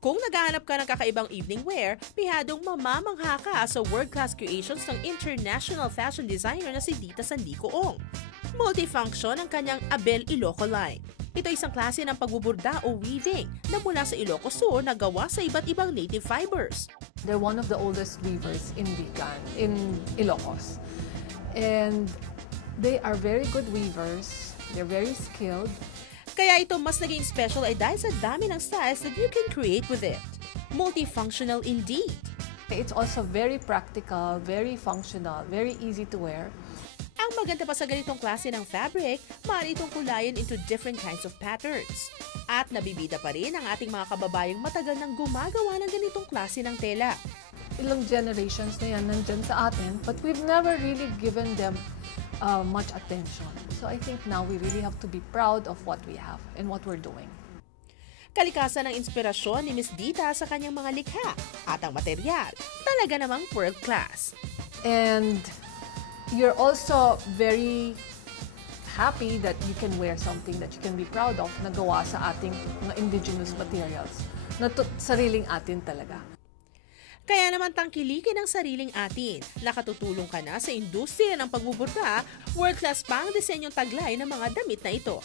Kung naghahanap ka ng kakaibang evening wear, pihadong mamamangha ka sa world-class creations ng international fashion designer na si Dita Sandico Ong. Multifunction ang kanyang Abel Iloco line. Ito isang klase ng pagbuburda o weaving na mula sa Ilocos Sur na gawa sa iba't ibang native fibers. They're one of the oldest weavers in Vigan, in Ilocos. And they are very good weavers. They're very skilled. Kaya ito mas naging special ay dahil sa dami ng styles that you can create with it. Multifunctional indeed. It's also very practical, very functional, very easy to wear. Ang maganda pa sa ganitong klase ng fabric, maaari itong kulayan into different kinds of patterns. At nabibida pa rin ang ating mga kababayang matagal nang gumagawa ng ganitong klase ng tela. Ilang generations na yan nandyan sa atin, but we've never really given them much attention. So I think now we really have to be proud of what we have and what we're doing. Kalikasan ng inspirasyon ni Miss Dita sa kanyang mga likha at ang material, talaga namang world class. And you're also very happy that you can wear something that you can be proud of na gawa sa ating mga indigenous materials na sariling atin talaga. Kaya naman tangkilikin ang sariling atin. Nakatutulong ka na sa industriya ng pagbuburda, world-class pa ang disenyong taglay ng mga damit na ito.